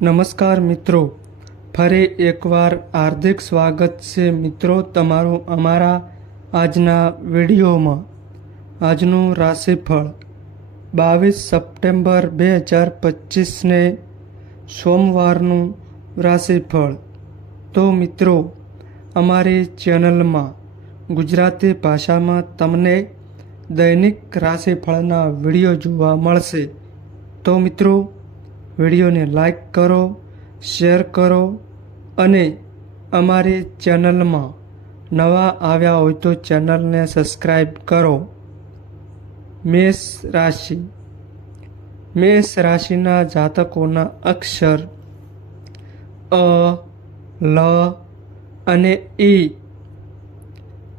નમસ્કાર મિત્રો. ફરી એકવાર હાર્દિક સ્વાગત છે મિત્રો તમારું અમારા આજના વિડીયોમાં. આજનું રાશિફળ બાવીસ સપ્ટેમ્બર બે હજાર પચીસને સોમવારનું રાશિફળ. તો મિત્રો, અમારી ચેનલમાં ગુજરાતી ભાષામાં તમને દૈનિક રાશિફળના વીડિયો જોવા મળશે. તો મિત્રો વિડીયોને લાઈક કરો, શેર કરો અને અમારી ચેનલમાં નવા આવ્યા હોય તો ચેનલને સબસ્ક્રાઈબ કરો. મેષ રાશિ. મેષ રાશિના જાતકોના અક્ષર અ, લ અને ઈ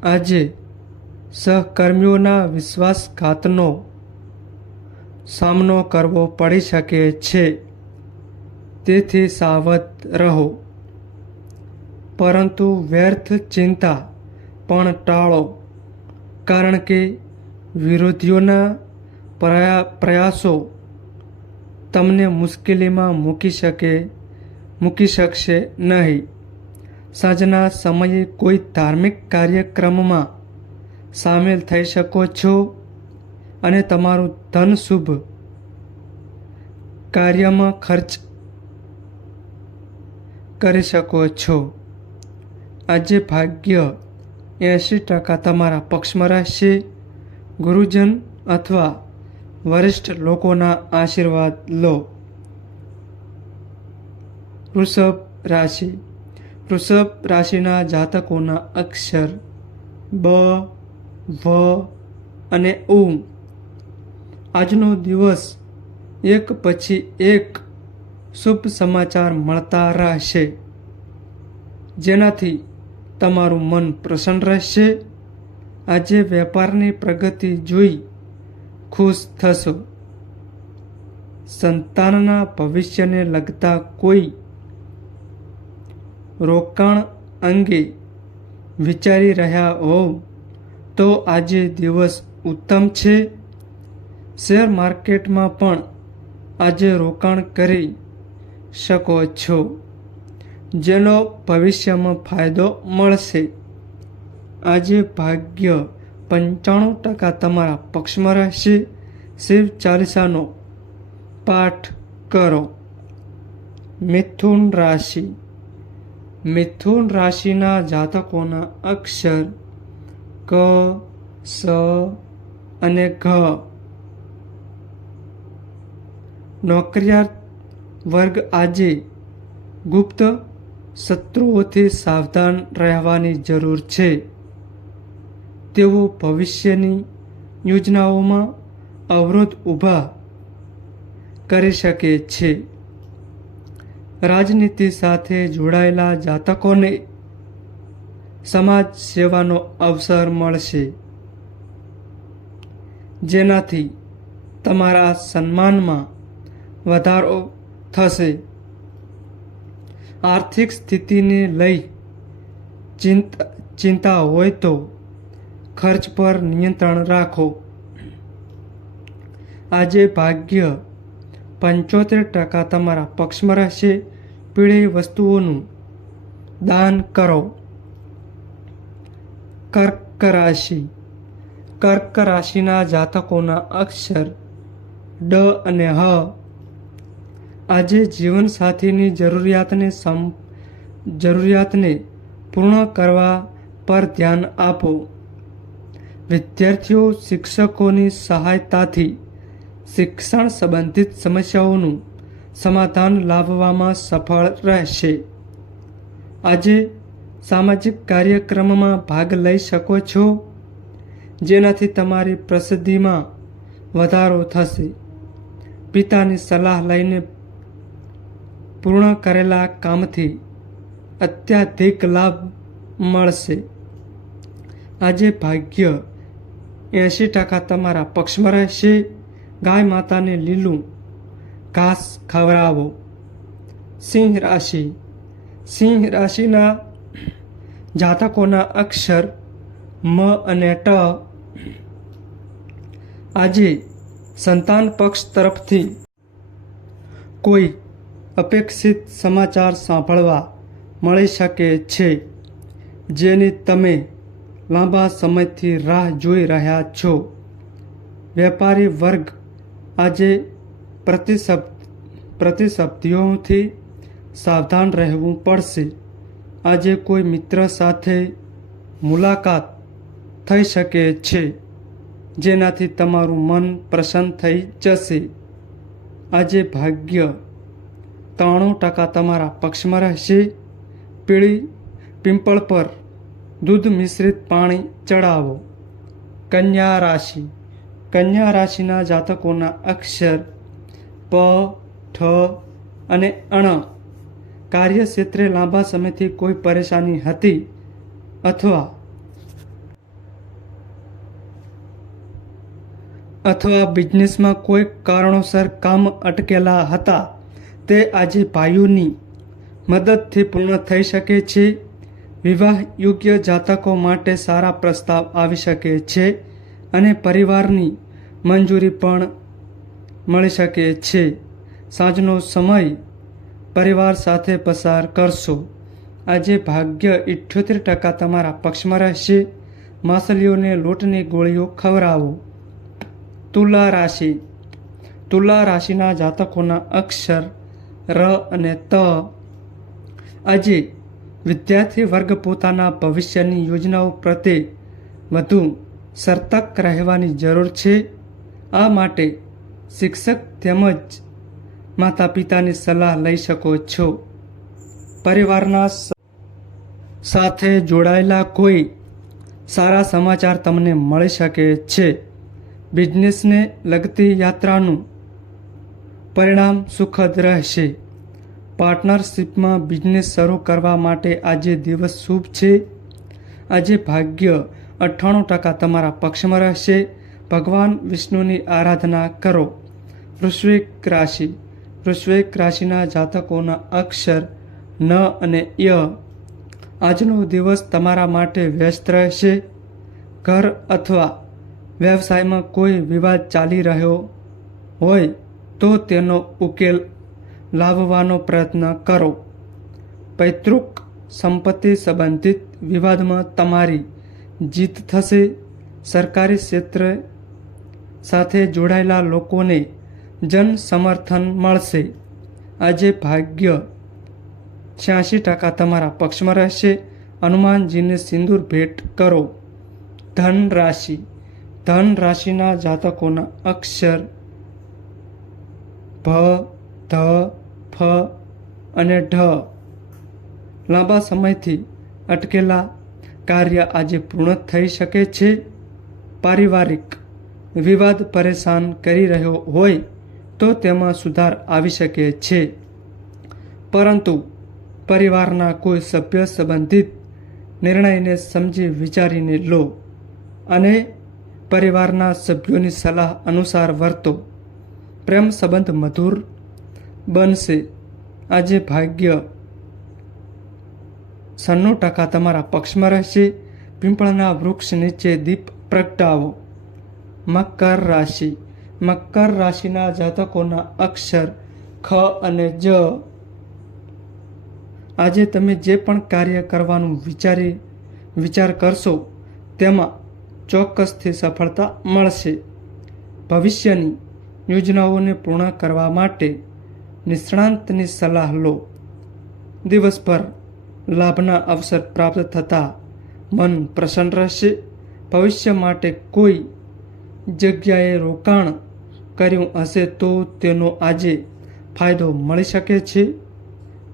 આજે સહકર્મીઓના વિશ્વાસઘાતનો સામનો કરવો પડી શકે છે. તેથી સાવધ રહો. પરંતુ વ્યર્થ ચિંતા પણ ટાળો, કારણ કે વિરોધીઓના પ્રયા, પ્રયાસો તમને મુશ્કેલીમાં મૂકી શકે, મૂકી શકશે નહીં. સાંજના સમયે કોઈ ધાર્મિક કાર્યક્રમમાં સામેલ થઈ શકો છો અને તમારું ધન શુભ કાર્યમાં ખર્ચ કરી શકો છો. આજે ભાગ્ય એંશી ટકા તમારા પક્ષમાં રહેશે. ગુરુજન અથવા વરિષ્ઠ લોકોના આશીર્વાદ લો. વૃષભ રાશિ. વૃષભ રાશિના જાતકોના અક્ષર બ, વ અને ઉમ આજનો દિવસ એક પછી એક શુભ સમાચાર મળતા રહેશે. જેનાથી તમારું મન પ્રસન્ન રહેશે. આજે વેપારની પ્રગતિ જોઈ ખુશ થશો. સંતાનના ભવિષ્યને લગતા કોઈ રોકાણ અંગે વિચારી રહ્યા હોવ તો આજે દિવસ ઉત્તમ છે. શેર માર્કેટમાં પણ આજે રોકાણ કરી શકો છો. જેનો ભવિષ્યમાં ફાયદો મળશે. આજે ભાગ્ય પંચાણું ટકા તમારા પક્ષમાં રહેશે. શિવ ચાલીસાનો પાઠ કરો. મિથુન રાશિ. મિથુન રાશિના જાતકોના અક્ષર ક, સ અને ઘ. નોકરિયાત વર્ગ આજે ગુપ્ત શત્રુઓથી સાવધાન રહેવાની જરૂર છે. તેઓ ભવિષ્યની યોજનાઓમાં અવરોધ ઊભા કરી શકે છે. રાજનીતિ સાથે જોડાયેલા જાતકોને સમાજ સેવાનો અવસર મળશે. જેનાથી તમારા સન્માનમાં વધારો થશે. આર્થિક સ્થિતિને લઈ ચિંતા ચિંતા હોય તો ખર્ચ પર નિયંત્રણ રાખો. આજે ભાગ્ય પંચોતેર ટકા તમારા પક્ષમાં રહેશે. પીળી વસ્તુઓનું દાન કરો. કર્ક રાશિ. કર્ક રાશિના જાતકોના અક્ષર ડ અને હ આજે જીવનસાથીની જરૂરિયાતને સમ, જરૂરિયાતને પૂર્ણ કરવા પર ધ્યાન આપો. વિદ્યાર્થીઓ શિક્ષકોની સહાયતાથી શિક્ષણ સંબંધિત સમસ્યાઓનું સમાધાન લાવવામાં સફળ રહેશે. આજે સામાજિક કાર્યક્રમમાં ભાગ લઈ શકો છો, જેનાથી તમારી પ્રસિદ્ધિમાં વધારો થશે. પિતાની સલાહ લઈને પૂર્ણ કરેલા કામથી અત્યાધિક લાભ મળશે. આજે ભાગ્ય એંશી ટકા તમારા પક્ષમાં રહેશે. ગાય માતાને લીલું ઘાસ ખવડાવો. સિંહ રાશિ. સિંહ રાશિના જાતકોના અક્ષર મ અને ટ. આજે સંતાન પક્ષ તરફથી કોઈ અપેક્ષિત સમાચાર સાંભળવા મળી શકે છે, જેની તમે લાંબા સમયથી રાહ જોઈ રહ્યા છો. વેપારી વર્ગ આજે પ્રતિશબ પ્રતિશબ્દીઓથી સાવધાન રહેવું પડશે. આજે કોઈ મિત્ર સાથે મુલાકાત થઈ શકે છે, જેનાથી તમારું મન પ્રસન્ન થઈ જશે. આજે ભાગ્ય ત્રાણું ટકા તમારા પક્ષમાં રહેશે. પીળી પિંપળ પર દૂધ મિશ્રિત પાણી ચડાવો. કન્યા રાશિ. કન્યા રાશિના જાતકોના અક્ષર પ, ઠ અને અણ. કાર્યક્ષેત્રે લાંબા સમયથી કોઈ પરેશાની હતી અથવા અથવા બિઝનેસમાં કોઈ કારણોસર કામ અટકેલા હતા. તે આજે ભાઈઓની મદદથી પૂર્ણ થઈ શકે છે. વિવાહ યોગ્ય જાતકો માટે સારા પ્રસ્તાવ આવી શકે છે અને પરિવારની મંજૂરી પણ મળી શકે છે. સાંજનો સમય પરિવાર સાથે પસાર કરશો. આજે ભાગ્ય ઇઠ્યોતેર ટકા તમારા પક્ષમાં રહેશે. માછલીઓને લોટની ગોળીઓ ખવડાવો. તુલા રાશિ. તુલા રાશિના જાતકોના અક્ષર ર અને ત. આજે વિદ્યાર્થી વર્ગ પોતાના ભવિષ્યની યોજનાઓ પ્રત્યે વધુ સર્તક રહેવાની જરૂર છે. આ માટે શિક્ષક તેમજ માતા પિતાની સલાહ લઈ શકો છો. પરિવારના સાથે જોડાયેલા કોઈ સારા સમાચાર તમને મળી શકે છે. બિઝનેસને લગતી યાત્રાનું પરિણામ સુખદ રહેશે. પાર્ટનરશિપમાં બિઝનેસ શરૂ કરવા માટે આજે દિવસ શુભ છે. આજે ભાગ્ય અઠ્ઠાણું ટકા તમારા પક્ષમાં રહેશે. ભગવાન વિષ્ણુની આરાધના કરો. વૃશ્વિક રાશિ. વૃશ્વિક રાશિના જાતકોના અક્ષર ન અને ય. આજનો દિવસ તમારા માટે વ્યસ્ત રહેશે. ઘર અથવા વ્યવસાયમાં કોઈ વિવાદ ચાલી રહ્યો હોય તો તેનો ઉકેલ લાવવાનો પ્રયત્ન કરો. પૈતૃક સંપત્તિ સંબંધિત વિવાદમાં તમારી જીત થશે. સરકારી ક્ષેત્ર સાથે જોડાયેલા લોકોને જન સમર્થન મળશે. આજે ભાગ્ય છ્યાસી ટકા તમારા પક્ષમાં રહેશે. હનુમાનજીને સિંદૂર ભેટ કરો. ધન રાશિ ધન રાશિના જાતકોના અક્ષર ભ, ધ, ફ અને ઢ. લાંબા સમયથી અટકેલા કાર્ય આજે પૂર્ણ થઈ શકે છે. પારિવારિક વિવાદ પરેશાન કરી રહ્યો હોય તો તેમાં સુધાર આવી શકે છે. પરંતુ પરિવારના કોઈ સભ્ય સંબંધિત નિર્ણયને સમજી વિચારીને લો અને પરિવારના સભ્યોની સલાહ અનુસાર વર્તો. પ્રેમ સંબંધ મધુર બનશે. આજે ભાગ્ય સન્નું ટકા તમારા પક્ષમાં રહેશે. પીંપળના વૃક્ષ નીચે દીપ પ્રગટાવો. મકર રાશિ. મકર રાશિના જાતકોના અક્ષર ખ અને જ. આજે તમે જે પણ કાર્ય કરવાનું વિચારી, વિચાર કરશો, તેમાં ચોક્કસથી સફળતા મળશે. ભવિષ્યની યોજનાઓને પૂર્ણ કરવા માટે નિષ્ણાંતની સલાહ લો. દિવસ પર લાભના અવસર પ્રાપ્ત થતાં મન પ્રસન્ન રહેશે. ભવિષ્ય માટે કોઈ જગ્યાએ રોકાણ કર્યું હશે તો તેનો આજે ફાયદો મળી શકે છે.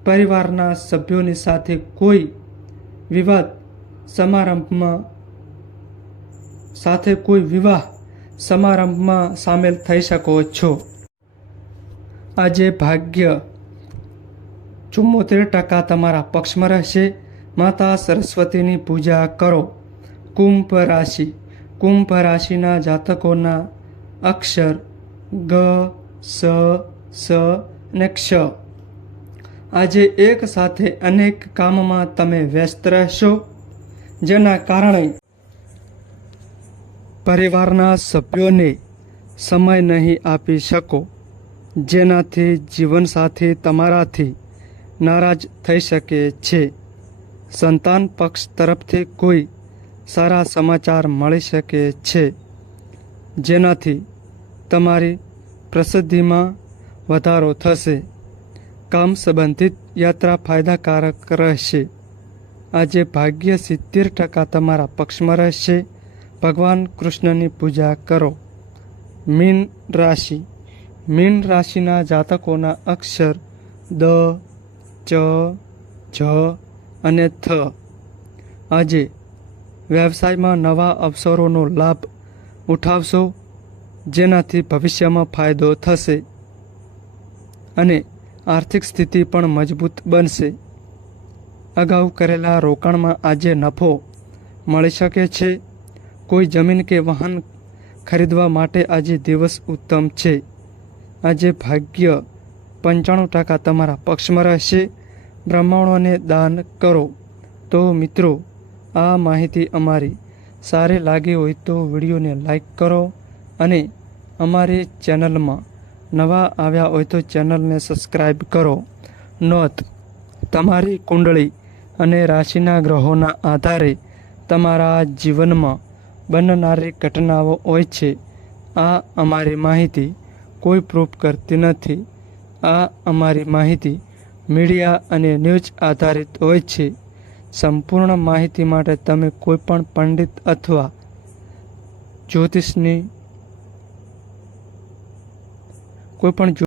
પરિવારના સભ્યોની સાથે કોઈ વિવાદ સમારંભમાં સાથે કોઈ વિવાહ સમારંભમાં સામેલ થઈ શકો છો. આજે ભાગ્ય ચુમ્મોતેર ટકા તમારા પક્ષમાં રહેશે. માતા સરસ્વતીની પૂજા કરો. કુંભ રાશિ. કુંભ રાશિના જાતકોના અક્ષર ગ, સ સ અને ક્ષ. આજે એક સાથે અનેક કામમાં તમે વ્યસ્ત રહેશો. જેના કારણે પરિવારના સભ્યોને સમય નહીં આપી શકો, જેનાથી જીવનસાથી તમારાથી નારાજ થઈ શકે છે. સંતાન પક્ષ તરફથી કોઈ સારા સમાચાર મળી શકે છે, જેનાથી તમારી પ્રસિદ્ધિમાં વધારો થશે. કામ સંબંધિત યાત્રા ફાયદાકારક રહેશે. આજે ભાગ્ય સિત્તેર ટકા તમારા પક્ષમાં રહેશે. ભગવાન કૃષ્ણની પૂજા કરો. મીન રાશિ. મીન રાશિના જાતકોના અક્ષર દ, ચ, જ અને થ. આજે વ્યવસાયમાં નવા અવસરોનો લાભ ઉઠાવશો, જેનાથી ભવિષ્યમાં ફાયદો થશે અને આર્થિક સ્થિતિ પણ મજબૂત બનશે. અગાઉ કરેલા રોકાણમાં આજે નફો મળી શકે છે. કોઈ જમીન કે વાહન ખરીદવા માટે આજે દિવસ ઉત્તમ છે. આજે ભાગ્ય પંચાણું ટકા તમારા પક્ષમાં રહેશે. બ્રાહ્મણોને દાન કરો. તો મિત્રો, આ માહિતી અમારી સારી લાગી હોય તો વિડીયોને લાઈક કરો અને અમારી ચેનલમાં નવા આવ્યા હોય તો ચેનલને સબસ્ક્રાઈબ કરો. નોંધ, તમારી કુંડળી અને રાશિના ગ્રહોના આધારે તમારા જીવનમાં બનનારી ઘટનાઓ હોય છે. આ અમારી માહિતી કોઈ પ્રૂફ કરતી નથી. આ અમારી માહિતી મીડિયા અને ન્યૂઝ આધારિત હોય છે. સંપૂર્ણ માહિતી માટે તમે કોઈપણ પંડિત અથવા જ્યોતિષની કોઈ પણ જ્યો-